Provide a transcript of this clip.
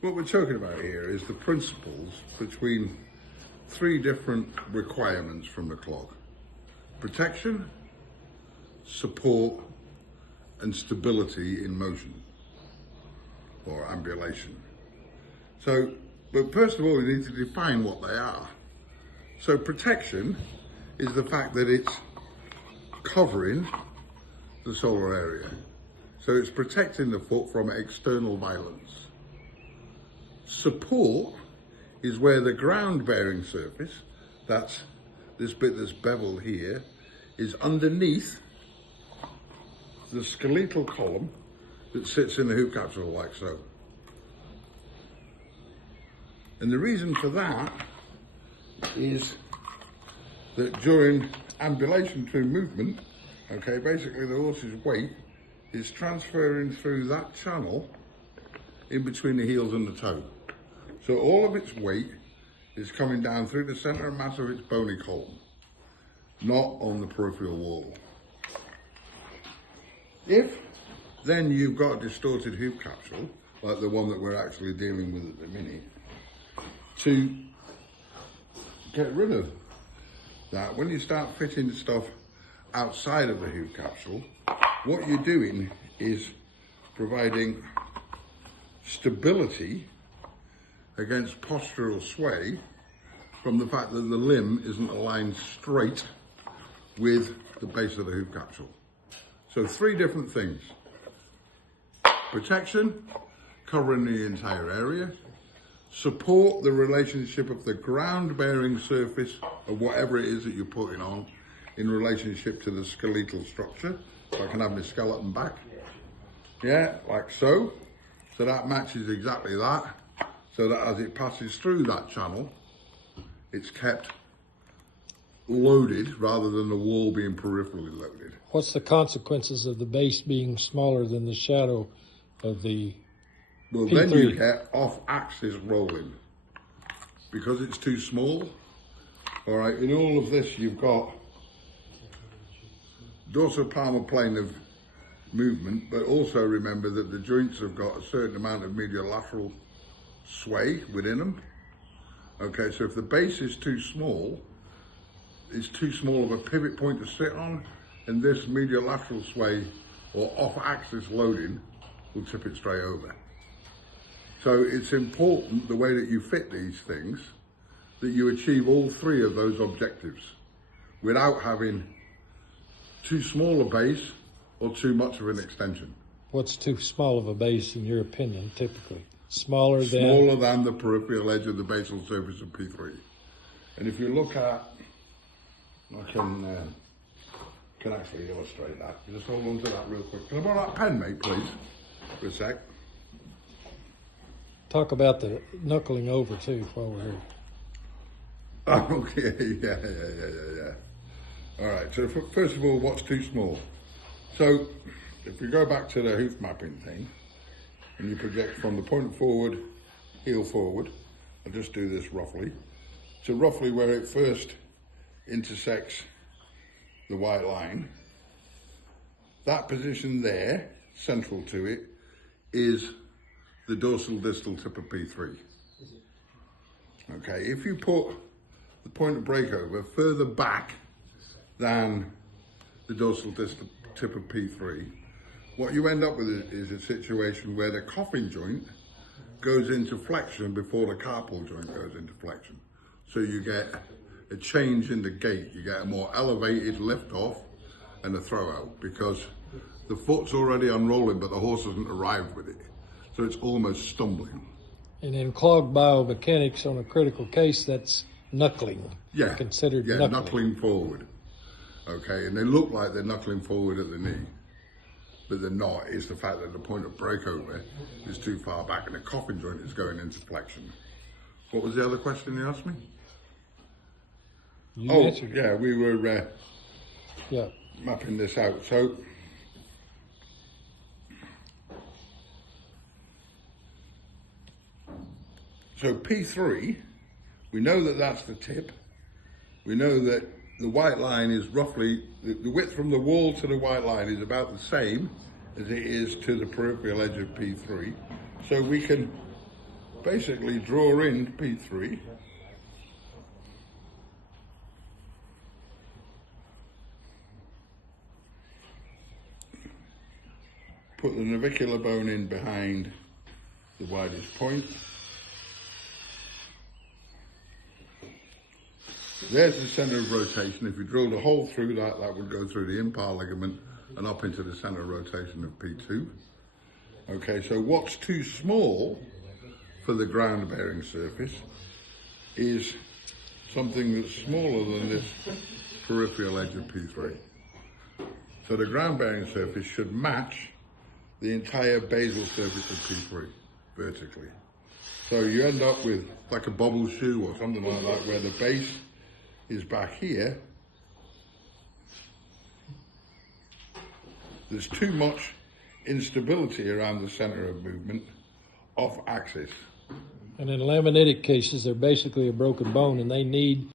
What we're talking about here is the principles between three different requirements from the clog: protection, support, and stability in motion or ambulation. So, but first of all, we need to define what they are. So protection is the fact that it's covering the solar area. So it's protecting the foot from external violence. Support is where the ground bearing surface, that's this bit that's beveled here, is underneath the skeletal column that sits in the hoof capsule like so. And the reason for that is that during ambulation through movement, okay, basically the horse's weight is transferring through that channel in between the heels and the toe. So all of its weight is coming down through the center of mass of its bony column, not on the peripheral wall. If then you've got a distorted hoof capsule, like the one that we're actually dealing with at the minute, to get rid of that, when you start fitting stuff outside of the hoof capsule, what you're doing is providing stability against postural sway from the fact that the limb isn't aligned straight with the base of the hoof capsule. So three different things: protection, covering the entire area; support, the relationship of the ground bearing surface of whatever it is that you're putting on in relationship to the skeletal structure. So I can have my skeleton back, yeah, like so. So that matches exactly that, so that as it passes through that channel, it's kept loaded rather than the wall being peripherally loaded. What's the consequences of the base being smaller than the shadow of the Well, P3? then you get off-axis rolling. Because it's too small, all right, in all of this you've got dorsopalmar plane of movement, but also remember that the joints have got a certain amount of medial lateral sway within them. Okay, so if the base is too small, it's too small of a pivot point to sit on, and this medial lateral sway or off-axis loading will tip it straight over. So it's important, the way that you fit these things, that you achieve all three of those objectives without having too small a base or too much of an extension. What's too small of a base in your opinion, typically? Smaller than the peripheral edge of the basal surface of P3. And if you look at, I can actually illustrate that. Just hold on to that real quick. Can I borrow that pen, mate, please, for a sec? Talk about the knuckling over too while we're here. Oh, okay, yeah. All right, so first of all, what's too small? So if we go back to the hoof mapping thing, and you project from the point forward, heel forward, I'll just do this roughly, to roughly where it first intersects the white line. That position there, central to it, is the dorsal distal tip of P3. Okay, if you put the point of breakover further back than the dorsal distal tip of P3, what you end up with is a situation where the coffin joint goes into flexion before the carpal joint goes into flexion. So you get a change in the gait. You get a more elevated lift off and a throw out, because the foot's already unrolling, but the horse hasn't arrived with it. So it's almost stumbling. And in clog biomechanics, on a critical case, that's knuckling. Yeah, Considered knuckling forward. Okay, and they look like they're knuckling forward at the knee, but they're not. It's the fact that the point of breakover is too far back and the coffin joint is going into flexion. What was the other question you asked me? You answered. Yeah, we were mapping this out. So P3, we know that that's the tip. We know that the white line is roughly, the width from the wall to the white line is about the same as it is to the peripheral edge of P3. So we can basically draw in P3. Put the navicular bone in behind the widest point. There's the center of rotation. If you drilled a hole through that, that would go through the impar ligament and up into the center of rotation of P2. Okay, so what's too small for the ground bearing surface is something that's smaller than this peripheral edge of P3. So the ground bearing surface should match the entire basal surface of P3 vertically. So you end up with like a bobble shoe or something like that, where the base is back here. There's too much instability around the center of movement off axis. And in laminitic cases, they're basically a broken bone, and they need